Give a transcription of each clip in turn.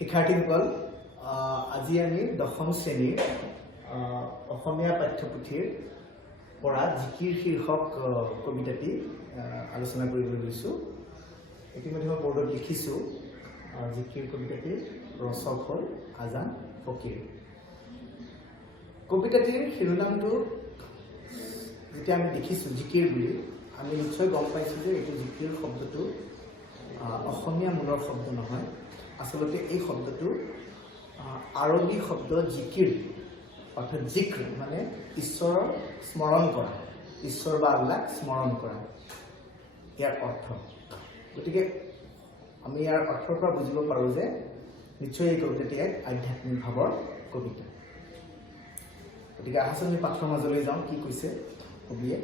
শিক্ষাৰ্থীসকল আজি আমি দশম শ্ৰেণীৰ অসমীয়া পাঠ্যপুথিৰ পৰা জিকিৰ শীৰ্ষক কবিতাটি আলোচনা কৰিবলৈ লৈছোঁ। ইতিমধ্যে মই বৰ্ডত লিখিছোঁ। জিকিৰ কবিতাটিৰ ৰচক হ'ল আজান ফকীৰ। কবিতাটিৰ শিৰোনামটো যেতিয়া আমি দেখিছোঁ জিকিৰ বুলি, আমি নিশ্চয় গম পাইছোঁ যে এইটো জিকিৰ শব্দটো অসমীয়া মূলৰ শব্দ নহয়। আচলতে এই শব্দটো আৰবী শব্দ জিকিৰ অৰ্থাৎ জিক্ৰ মানে ঈশ্বৰৰ স্মৰণ কৰা, ঈশ্বৰ বা আল্লাহক স্মৰণ কৰা ইয়াৰ অৰ্থ। গতিকে আমি ইয়াৰ অৰ্থৰ পৰা বুজিব পাৰোঁ যে নিশ্চয় এই কবিতাটি এক আধ্যাত্মিক ভাৱৰ কবিতা। গতিকে আহাচোন আমি পাঠৰ মাজলৈ যাওঁ। কি কৈছে কবিয়ে?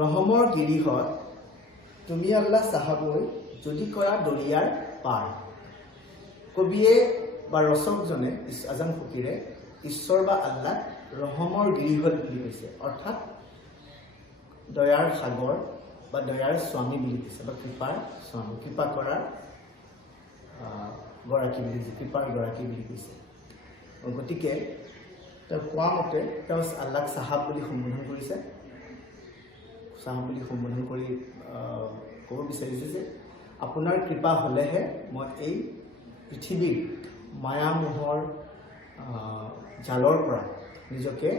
ৰহমৰ গিৰিহত তুমি আল্লাহ চাহাবৈ যদি কৰা দৰিয়াৰ পাৰ। কবিয়ে বা ৰচকজনে আজান ফকীৰে ঈশ্বৰ বা আল্লাহ ৰহমৰ গিৰিহত বুলি কৈছে, অৰ্থাৎ দয়াৰ সাগৰ বা দয়াৰ স্বামী বুলি কৈছে, বা কৃপাৰ স্বামী, কৃপা কৰাৰ গৰাকী বুলি কৈছে, কৃপাৰ গৰাকী বুলি কৈছে। গতিকে তেওঁ কোৱা মতে তেওঁ আল্লাহক চাহাব বুলি সম্বোধন কৰিছে। চাহাব বুলি সম্বোধন কৰি ক'ব বিচাৰিছে যে আপোনাৰ কৃপা হ'লেহে মই এই পৃথিৱীৰ মায়ামোহৰ জালৰ পৰা নিজকে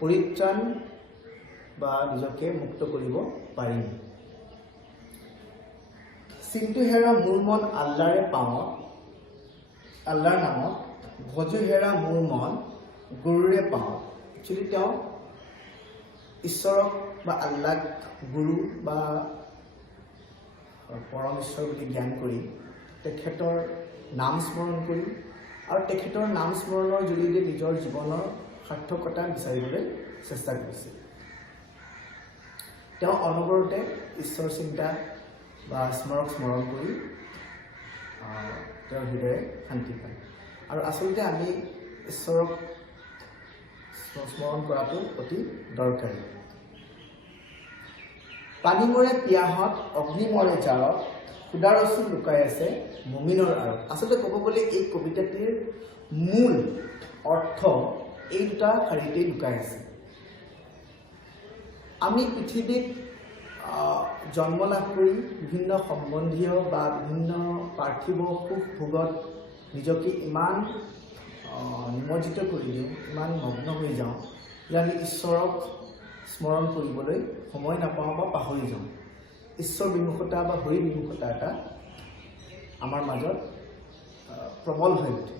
পৰিত্ৰাণ বা নিজকে মুক্ত কৰিব পাৰিম। চিন্তু হেৰা মোৰ মন আল্লাহৰে পাওঁ, আল্লাহৰ নামত ভজু হেৰা মোৰ মন গুৰুৰে পাওঁ। একচুৱেলি তেওঁ ঈশ্বৰক বা আল্লাহক গুৰু বা পৰম ঈশ্বৰ বুলি জ্ঞান কৰি তেখেতৰ নাম স্মৰণ কৰি আৰু তেখেতৰ নাম স্মৰণৰ জৰিয়তে নিজৰ জীৱনৰ সাৰ্থকতা বিচাৰিবলৈ চেষ্টা কৰিছে। তেওঁ অনবৰতে ঈশ্বৰ চিন্তা বা ঈশ্বৰক স্মৰণ কৰি তেওঁৰ হৃদয়ে শান্তি পায়। আৰু আচলতে আমি ঈশ্বৰক স্মৰণ কৰাটো অতি দৰকাৰী। পানী মৰে পিয়াহত অগ্নি মৰে জাৰত, সুদাৰচু লুকাই আছে মুমিনৰ আঁৰত। আচলতে ক'ব গ'লে এই কবিতাটিৰ মূল অৰ্থ এই দুটা শাৰীতেই লুকাই আছে। আমি পৃথিৱীত জন্ম লাভ কৰি বিভিন্ন সম্বন্ধীয় বা বিভিন্ন পাৰ্থিৱ সুখ ভোগত নিজকে ইমান নিমজ্জিত কৰি দিওঁ, ইমান মগ্ন হৈ যাওঁ যে আমি ঈশ্বৰক স্মৰণ কৰিবলৈ সময় নাপাওঁ বা পাহৰি যাওঁ। ঈশ্বৰ বিমুখতা বা হৰি বিমুখতা এটা আমাৰ মাজত প্ৰবল হৈ উঠে।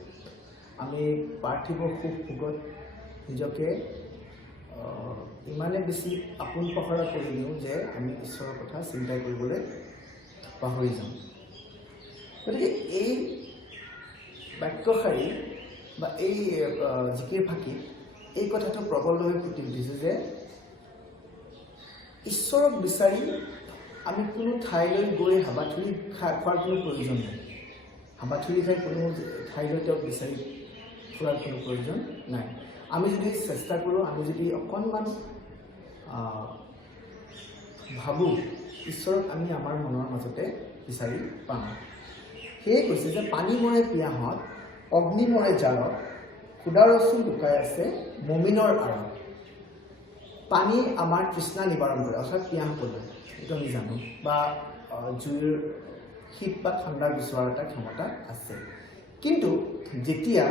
আমি পাৰ্থিৱ সুখ ভোগত নিজকে ইমানে বেছি আপোন পহৰা কৰি দিওঁ যে আমি ঈশ্বৰৰ কথা চিন্তা কৰিবলৈ পাহৰি যাওঁ। গতিকে এই বাক্যশাৰী বা এই জিকিৰ ফাঁকি এই কথাটো প্ৰবলভাৱে ফুটি উঠিছে যে ঈশ্বৰক বিচাৰি আমি কোনো ঠাইলৈ গৈ হাবাথুৰি খোৱাৰ কোনো প্ৰয়োজন নাই। হাবাথুৰি খাই কোনো ঠাইলৈ তেওঁক বিচাৰি ফুৰাৰ কোনো প্ৰয়োজন নাই। আমি যদি চেষ্টা কৰোঁ, আমি যদি অকণমান ভাবোঁ, ঈশ্বৰক আমি আমাৰ মনৰ মাজতে বিচাৰি পাওঁ। সেয়ে কৈছে যে পানী মৰে পিয়াহত অগ্নি মৰে জালত, সুদাৰচু লুকাই আছে মুমিনৰ আঁৰত। পানী আমাৰ তৃষ্ণা নিবাৰণ কৰে, অৰ্থাৎ পিয়াহ পলায়, এইটো আমি জানো, বা জুইৰ শীত বা ঠাণ্ডা গুচোৱাৰ এটা ক্ষমতা আছে। কিন্তু যেতিয়া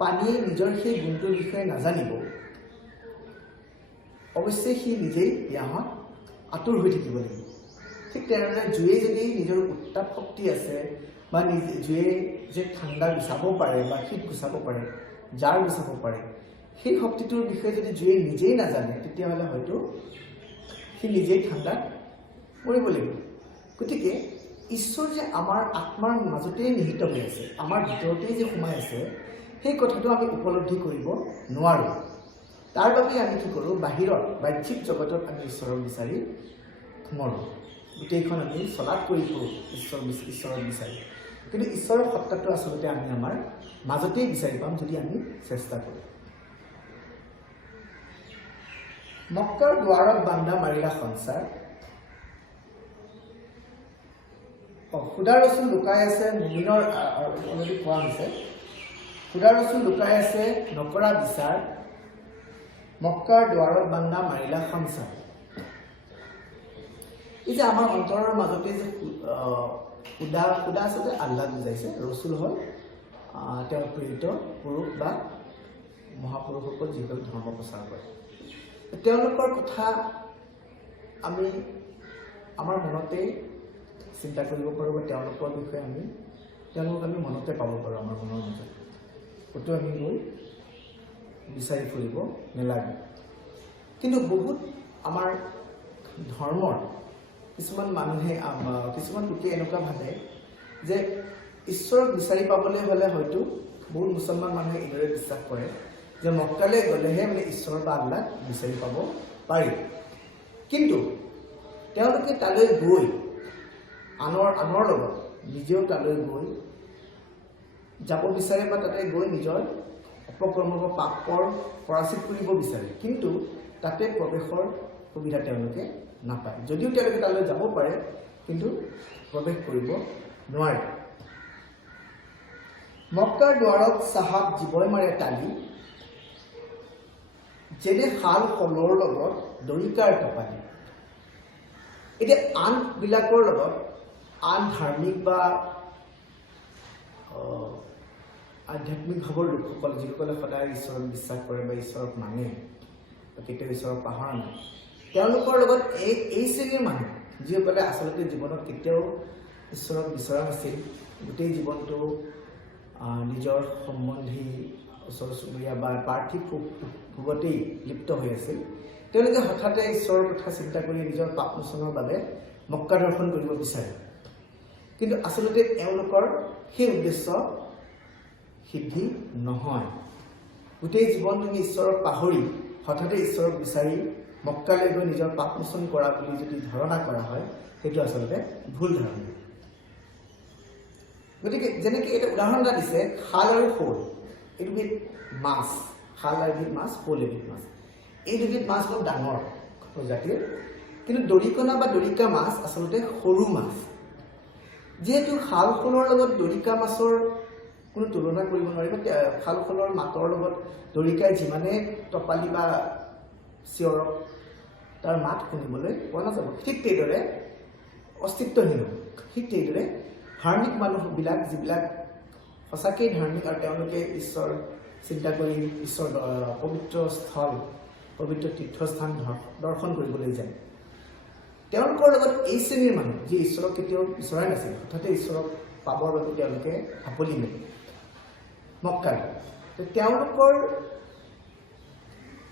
পানীয়ে নিজৰ সেই গুণটোৰ বিষয়ে নাজানিব, অৱশ্যে সি নিজেই পিয়াহত আঁতৰ হৈ থাকিব লাগিব। ঠিক তেনেদৰে জুয়ে যদি নিজৰ উত্তাপ শক্তি আছে বা জুয়ে যে ঠাণ্ডা গুচাব পাৰে বা শীত গুচাব পাৰে, জাৰ গুচাব পাৰে, সেই শক্তিটোৰ বিষয়ে যদি জুয়ে নিজেই নাজানে, তেতিয়াহ'লে হয়তো সি নিজেই ঠাণ্ডাত মৰিব লাগিব। গতিকে ঈশ্বৰ যে আমাৰ আত্মাৰ মাজতেই নিহিত হৈ আছে, আমাৰ ভিতৰতেই যে সোমাই আছে, সেই কথাটো আমি উপলব্ধি কৰিব নোৱাৰোঁ। তাৰ বাবে আমি কি কৰোঁ? বাহিৰত বাহ্যিক জগতত আমি ঈশ্বৰক বিচাৰি মৰোঁ। গোটেইখন আমি চলাত কৰি ফুৰোঁ ঈশ্বৰক বিচাৰি। কিন্তু ঈশ্বৰৰ সত্তাটো আচলতে আমি আমাৰ মাজতেই বিচাৰি পাম যদি আমি চেষ্টা কৰোঁ। মক্কাৰ দুৱাৰত বান্ধা মাৰিলা সঞ্চাৰ, খুদা ৰচুল লুকাই আছে মুমিনৰ অলৰেডি কোৱা হৈছে খুদা ৰচুল লুকাই আছে নকৰা বিচাৰ মক্কাৰ দুৱাৰত বান্ধা মাৰিলা খামচাৰ। এই যে আমাৰ অন্তৰৰ মাজতে যে খুদা আচলতে আল্লাহ বুজাইছে, ৰচুল হ'ল তেওঁৰ প্ৰেৰিত পুৰুষ বা মহাপুৰুষসকল যিসকল ধৰ্ম প্ৰচাৰ কৰে। তেওঁলোকৰ কথা আমি আমাৰ মনতে চিন্তা কৰিব পাৰোঁ বা তেওঁলোকৰ বিষয়ে তেওঁলোকক আমি মনতে পাব পাৰোঁ আমাৰ মনৰ মাজত। ক'তো আমি গৈ বিচাৰি ফুৰিব নালাগে। কিন্তু বহুত আমাৰ ধৰ্মৰ কিছুমান মানুহে কিছুমান লোকে এনেকুৱা ভাবে যে ঈশ্বৰক বিচাৰি পাবলৈ হ'লে হয়তো বহুত মুছলমান মানুহে এইদৰে বিশ্বাস কৰে যে মক্কালৈ গ'লেহে মানে ঈশ্বৰ বা আল্লাহ বিচাৰি পাব পাৰি। কিন্তু তেওঁলোকে তালৈ গৈ আনৰ লগত নিজেও তালৈ গৈ যাব বিচাৰে বা তাতে গৈ নিজৰ অপকৰ্ম বা পাপৰ পৰাচিত কৰিব বিচাৰে, কিন্তু তাতে প্ৰৱেশৰ সুবিধা তেওঁলোকে নাপায়। যদিও তেওঁলোকে তালৈ যাব পাৰে কিন্তু প্ৰৱেশ কৰিব নোৱাৰে। মক্কাৰ দুৱাৰত চাহাব জীৱই মাৰে তালি যেনে শাল শলৰ লগত দৰিকাৰ টপালি। এতিয়া আনবিলাকৰ লগত আন ধাৰ্মিক বা আধ্যাত্মিক ভাৱৰ লোকসকল যিসকলে সদায় ঈশ্বৰক বিশ্বাস কৰে বা ঈশ্বৰক মানে কেতিয়াও ঈশ্বৰক পাহৰা নাই, তেওঁলোকৰ লগত এই শ্ৰেণীৰ মানুহ যিসকলে আচলতে জীৱনত কেতিয়াও ঈশ্বৰক বিচৰা নাছিল, গোটেই জীৱনটো নিজৰ সম্বন্ধী ওচৰ চুবুৰীয়া বা পাৰ্থিৱ ভোগতেই লিপ্ত হৈ আছিল, তেওঁলোকে হঠাতে ঈশ্বৰৰ কথা চিন্তা কৰি নিজৰ পাপমোচনৰ বাবে মক্কা দৰ্শন কৰিব বিচাৰে। কিন্তু আচলতে এওঁলোকৰ সেই উদ্দেশ্য সিদ্ধি নহয়। গোটেই জীৱন তুমি ঈশ্বৰক পাহৰি হঠাতে ঈশ্বৰক বিচাৰি মক্কালৈ গৈ নিজৰ পাপমোচন কৰা বুলি যদি ধাৰণা কৰা হয়, সেইটো আচলতে ভুল ধাৰণা। গতিকে যেনেকৈ এটা উদাহৰণ এটা দিছে, শাল আৰু শ'ল এইবিধ মাছ, শাল এবিধ মাছ, শ'ল এবিধ মাছ। এই দুবিধ মাছ অলপ ডাঙৰ প্ৰজাতিৰ, কিন্তু দৰিকণা বা দৰিকা মাছ আচলতে সৰু মাছ। যিহেতু শাল শ'লৰ লগত দৰিকা মাছৰ কোনো তুলনা কৰিব নোৱাৰিব, শাল শ'লৰ মাতৰ লগত দৰিকাই যিমানে টপালি বা চিঞৰক তাৰ মাত শুনিবলৈ পোৱা নাযাব। ঠিক সেইদৰে অস্তিত্বহীন, ঠিক সেইদৰে ধাৰ্মিক মানুহবিলাক যিবিলাক সঁচাকেই ধাৰ্মিক আৰু তেওঁলোকে ঈশ্বৰ চিন্তা কৰি ঈশ্বৰ পবিত্ৰ স্থল পবিত্ৰ তীৰ্থস্থান দৰ্শন কৰিবলৈ যায়, তেওঁলোকৰ লগত এই শ্ৰেণীৰ মানুহ যি ঈশ্বৰক কেতিয়াও বিচৰাই নাছিল, হঠাতে ঈশ্বৰক পাবৰ বাবে তেওঁলোকে ঢাপলি মেলে মক্কালৈ। তেওঁলোকৰ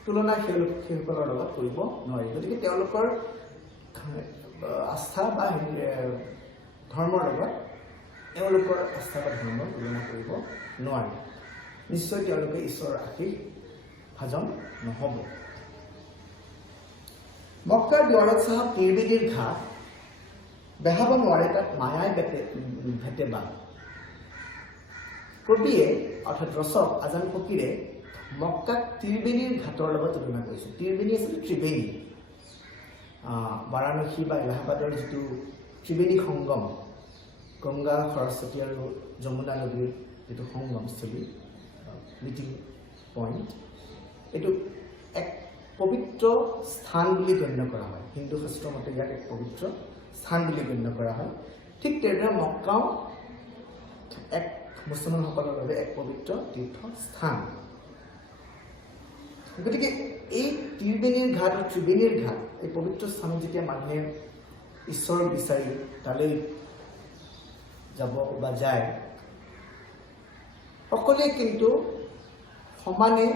তুলনা সেইসকলৰ লগত কৰিব নোৱাৰি। গতিকে তেওঁলোকৰ আস্থা বা ধৰ্মৰ লগত এওঁলোকৰ আস্থা বা ধৰ্মৰ তুলনা কৰিব নোৱাৰি। নিশ্চয় তেওঁলোকে ঈশ্বৰৰ আশীষ ভাজন নহ'ব। মক্কাৰ দুৱাৰত চাহাব নিৰ্বিধিৰ ঘাট বেহাব নোৱাৰে তাত মায়াই ভেটে বাট। কবিয়ে অৰ্থাৎ ৰচক আজান ফকীৰে মক্কাক ত্ৰিবেণীৰ ঘাটৰ লগত তুলনা কৰিছে। ত্ৰিবেণী আছিলে ত্ৰিবেণী, বাৰাণসী বা এলাহাবাদৰ যিটো ত্ৰিবেণী সংগম, গংগা সৰস্বতী আৰু যমুনা নদীৰ যিটো সংগমস্থলী, মিটিং পইণ্ট, এইটো এক পবিত্ৰ স্থান বুলি গণ্য কৰা হয়। হিন্দু শাস্ত্ৰ মতে ইয়াক এক পবিত্ৰ স্থান বুলি গণ্য কৰা হয়। ঠিক তেনেদৰে মক্কাও এক মুছলমানসকলৰ বাবে এক পবিত্ৰ তীৰ্থস্থান। গতিকে এই ত্ৰিবেণীৰ ঘাট আৰু ত্ৰিবেণীৰ ঘাট, এই পবিত্ৰ স্থানত যেতিয়া মানুহে ঈশ্বৰক বিচাৰি তালৈ যাব বা যায়, সকলোৱে কিন্তু সমানে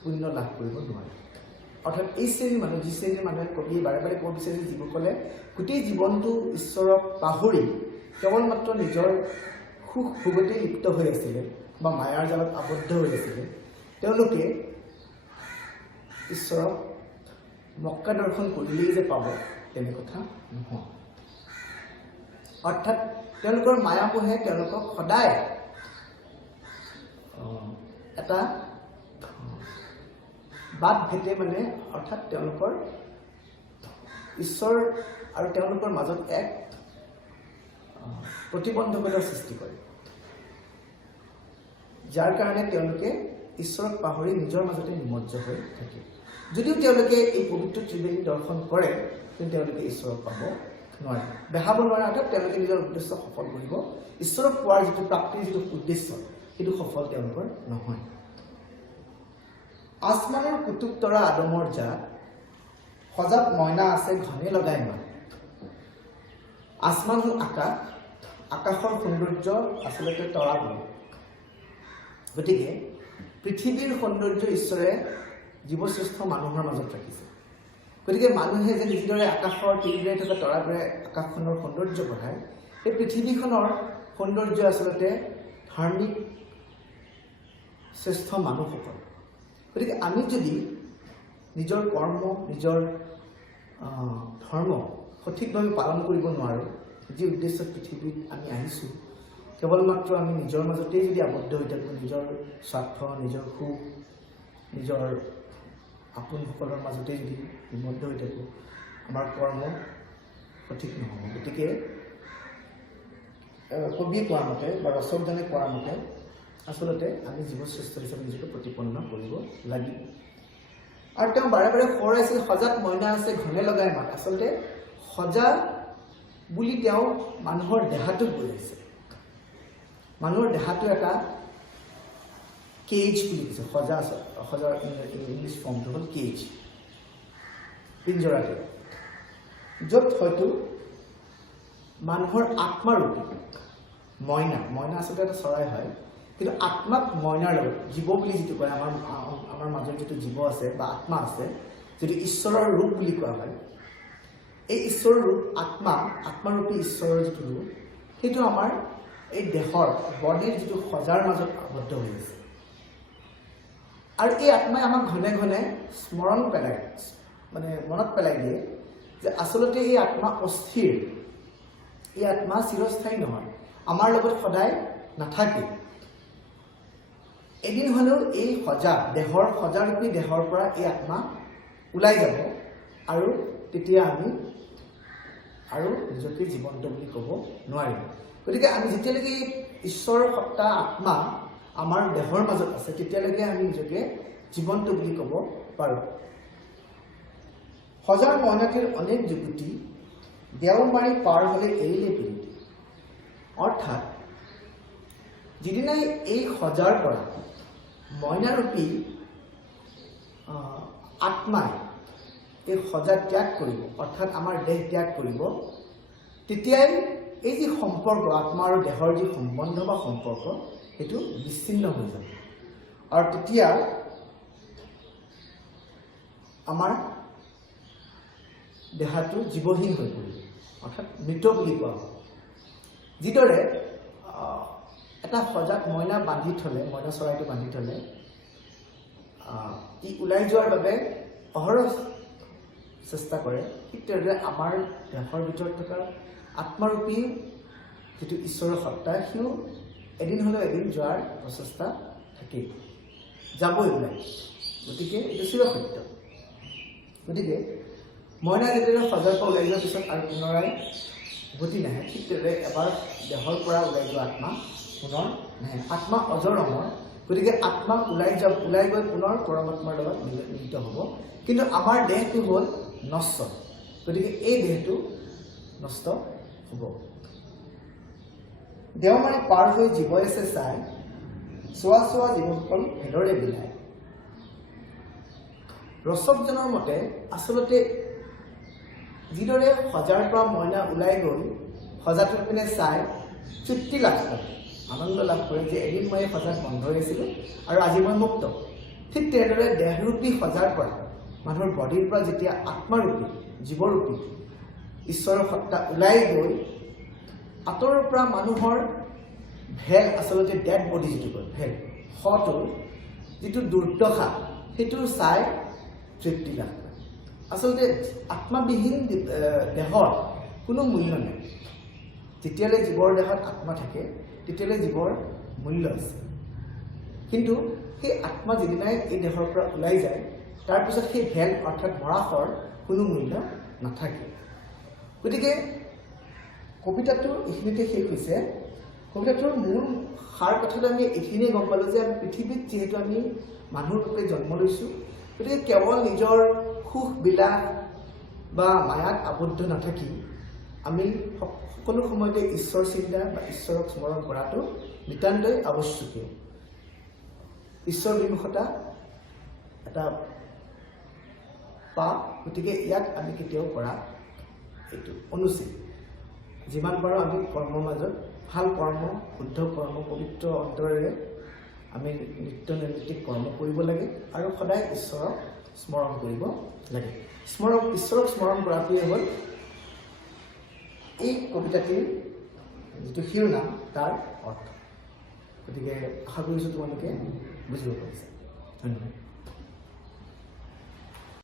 পুণ্য লাভ কৰিব নোৱাৰে। অৰ্থাৎ এই শ্ৰেণীৰ মানুহ, যি শ্ৰেণীৰ মানুহে কবিয়ে বাৰে বাৰে ক'ব বিচাৰিছে, যিসকলে গোটেই জীৱনটো ঈশ্বৰক পাহৰি কেৱল মাত্ৰ নিজৰ সুখ ভোগতেই লিপ্ত হৈ আছিলে বা মায়াৰ জালত আবদ্ধ হৈ আছিলে, তেওঁলোকে ঈশ্বৰক মক্কা দৰ্শন কৰিলেই যে পাব তেনে কথা নহয়। অৰ্থাৎ তেওঁলোকৰ মায়ামোহে তেওঁলোকক সদায় এটা বাট ভেটে, মানে অৰ্থাৎ তেওঁলোকৰ ঈশ্বৰ আৰু তেওঁলোকৰ মাজত এক প্ৰতিবন্ধকতাৰ সৃষ্টি কৰে, যাৰ কাৰণে তেওঁলোকে ঈশ্বৰক পাহৰি নিজৰ মাজতে নিমজ্জ হৈ থাকে। যদিও তেওঁলোকে এই পবিত্ৰ ত্ৰিবেণী দৰ্শন কৰে, কিন্তু তেওঁলোকে ঈশ্বৰক পাব নোৱাৰে, দেখাব নোৱাৰে, অৰ্থাৎ তেওঁলোকে নিজৰ উদ্দেশ্য সফল কৰিব, ঈশ্বৰক পোৱাৰ যিটো প্ৰাপ্তিৰ যিটো উদ্দেশ্য সেইটো সফল তেওঁলোকৰ নহয়। আসমানৰ কুতুব তৰা আদমৰ জাত, সজাত মইনা আছে ঘনে লগাই মাত। আসমান হ'ল আকাশ, আকাশৰ সৌন্দৰ্য আচলতে তৰাবোৰ। গতিকে পৃথিৱীৰ সৌন্দৰ্য ঈশ্বৰে জীৱশ্ৰেষ্ঠ মানুহৰ মাজত ৰাখিছে। গতিকে মানুহে যে যিদৰে আকাশৰ তিৰিৰে থকা তৰাবোৰে আকাশখনৰ সৌন্দৰ্য বঢ়ায়, সেই পৃথিৱীখনৰ সৌন্দৰ্য আচলতে ধাৰ্মিক শ্ৰেষ্ঠ মানুহসকল। গতিকে আমি যদি নিজৰ কৰ্ম, নিজৰ ধৰ্ম সঠিকভাৱে পালন কৰিব নোৱাৰোঁ, যি উদ্দেশ্যত পৃথিৱীত আমি আহিছোঁ, কেৱল মাত্ৰ আমি নিজৰ মাজতেই যদি আবদ্ধ হৈ থাকোঁ, নিজৰ স্বাৰ্থ, নিজৰ সুখ, নিজৰ আপোনসকলৰ মাজতেই যদি নিবদ্ধ হৈ থাকোঁ, আমাৰ কৰ্ম সঠিক নহ'ব। গতিকে কবিয়ে কোৱা মতে বা ৰচকজনে কোৱা মতে আচলতে আমি জীৱশ্ৰেষ্ঠ হিচাপে নিজকে প্ৰতিপন্ন কৰিব লাগিব। আৰু তেওঁ বাৰে বাৰে সোঁৱৰাইছিল, সজাত মইনা আছে ঘনে লগাই মাত। আচলতে সজা বুলি তেওঁ মানুহৰ দেহাটোক বুজাইছে। মানুহৰ দেহাটো এটা কেজ বুলি কৈছে। সজাৰ ইংলিছ ফৰ্মটো হ'ল কেজ, পিঞ্জৰাটো, য'ত হয়তো মানুহৰ আত্মাৰূপী মইনা আচলতে এটা চৰাই হয়, কিন্তু আত্মাক মইনাৰ লগত, জীৱ বুলি যিটো কয়, আমাৰ মাজত যিটো জীৱ আছে বা আত্মা আছে, যিটো ঈশ্বৰৰ ৰূপ বুলি কোৱা হয়, এই ঈশ্বৰৰ ৰূপ আত্মাৰূপী ঈশ্বৰৰ যিটো ৰূপ, সেইটো আমাৰ এই দেহৰ বডিৰ যিটো সজাৰ মাজত আবদ্ধ হৈ আছে। আৰু এই আত্মাই আমাক ঘনে ঘনে স্মৰণ পেলাই, মনত পেলাই দিয়ে যে আচলতে এই আত্মা অস্থিৰ, এই আত্মা চিৰস্থায়ী নহয়, আমাৰ লগত সদায় নাথাকে। এদিন হ'লেও এই সজাৰূপী দেহৰ পৰা এই আত্মা ওলাই যাব, আৰু তেতিয়া আমি আৰু নিজকে জীৱন্ত বুলি ক'ব নোৱাৰিম। গতিকে আমি যেতিয়ালৈকে ঈশ্বৰৰ সত্তা আত্মা আমাৰ দেহৰ মাজত আছে, তেতিয়ালৈকে আমি নিজকে জীৱন্ত বুলি ক'ব পাৰোঁ। সজাৰ মইনাটিৰ অনেক যুগুটি, দেও মাৰি পাৰ হ'লে এৰিলে পিৰিতি। অৰ্থাৎ যিদিনাই এই সজাৰ পৰা মইনাৰূপী আত্মাই এই সজা ত্যাগ কৰিব, অৰ্থাৎ আমাৰ দেহ ত্যাগ কৰিব, তেতিয়াই এই যি সম্পৰ্ক, আত্মা আৰু দেহৰ যি সম্বন্ধ বা সম্পৰ্ক, সেইটো বিচ্ছিন্ন হৈ যাব। আৰু তেতিয়া আমাৰ দেহাটো জীৱহীন হৈ পৰিব, অৰ্থাৎ মৃত বুলি কোৱা হয়। যিদৰে এটা সজাত মইনা বান্ধি থ'লে, মইনা চৰাইটো বান্ধি থ'লে ই ওলাই যোৱাৰ বাবে অহৰহ চেষ্টা কৰে, ঠিক তেনেদৰে আমাৰ দেহৰ ভিতৰত থকা আত্মাৰূপী যিটো ঈশ্বৰৰ সত্তা, সিও এদিন হ'লেও এদিন যোৱাৰ প্ৰচেষ্টা থাকেই, যাবই ওলাই। গতিকে এইটো চিৰসত্য। গতিকে মইনা যেতিয়ালৈ সজাৰ পৰা ওলাই যোৱাৰ পিছত আৰু পুনৰাই উভতি নাহে, ঠিক তেনেদৰে এবাৰ দেহৰ পৰা ওলাই যোৱা আত্মা পুনৰ নাহে। আত্মা অজৰ অমৰ, গতিকে আত্মা ওলাই গৈ পুনৰ পৰমাত্মাৰ লগত মিলিত হ'ব। কিন্তু আমাৰ দেহটো হ'ল নশ্বৰ, গতিকে এই দেহটো নষ্ট হ'ব। দেওমাৰি পাৰ হৈ জীৱ আছে চাই, চোৱা জীৱসকল ভেদৰে বিলায়। ৰচকজনৰ মতে আচলতে যিদৰে সজাৰ পৰা মইনা ওলাই গৈ সজাটোৰ পিনে চাই তৃপ্তি লাভ কৰে, আনন্দ লাভ কৰে যে এদিন মই এই সজাত বন্ধ হৈ আছিলোঁ আৰু আজি মই মুক্ত, ঠিক তেনেদৰে দেহৰূপী সজাৰ পৰা, মানুহৰ বডিৰ পৰা যেতিয়া আত্মাৰূপী, জীৱৰূপী ঈশ্বৰৰ সত্তা ওলাই গৈ আঁতৰৰ পৰা মানুহৰ ভেল, আচলতে ডেড বডি যিটো কয় ভেল, শটোৰ যিটো দুৰ্দশা, সেইটো চাই তৃপ্তি লাভ কৰে। আচলতে আত্মাবিহীন দেহৰ কোনো মূল্য নাই। যেতিয়ালৈ জীৱৰ দেহত আত্মা থাকে, তেতিয়ালৈ জীৱৰ মূল্য আছে। কিন্তু সেই আত্মা যিদিনাই এই দেহৰ পৰা ওলাই যায়, তাৰপিছত সেই ভেল অৰ্থাৎ মৰাশৰ কোনো মূল্য নাথাকে। গতিকে কবিতাটো এইখিনিতে শেষ হৈছে। কবিতাটোৰ মূল সাৰ কথাটো আমি এইখিনিয়ে গম পালোঁ যে পৃথিৱীত যিহেতু আমি মানুহ ৰূপে জন্ম লৈছোঁ, গতিকে কেৱল নিজৰ সুখ বিলাস বা মায়াত আবদ্ধ নাথাকি আমি সকলো সময়তে ঈশ্বৰ চিন্তা বা ঈশ্বৰক স্মৰণ কৰাটো নিতান্তই আৱশ্যকীয়। ঈশ্বৰ বিমুখতা এটা পাপ, গতিকে ইয়াক আমি কেতিয়াও কৰা এইটো অনুচিত। যিমান পাৰোঁ আমি কৰ্মৰ মাজত ভাল কৰ্ম, শুদ্ধ কৰ্ম, পবিত্ৰ অন্তৰেৰে আমি নিত্য নৈমিত্তিক কৰ্ম কৰিব লাগে আৰু সদায় ঈশ্বৰক স্মৰণ কৰিব লাগে। ঈশ্বৰক স্মৰণ কৰাটোৱে হ'ল এই কবিতাটিৰ যিটো শিৰোনাম তাৰ অৰ্থ। গতিকে আশা কৰিছোঁ তোমালোকে বুজিব পাৰিছা। ধন্যবাদ।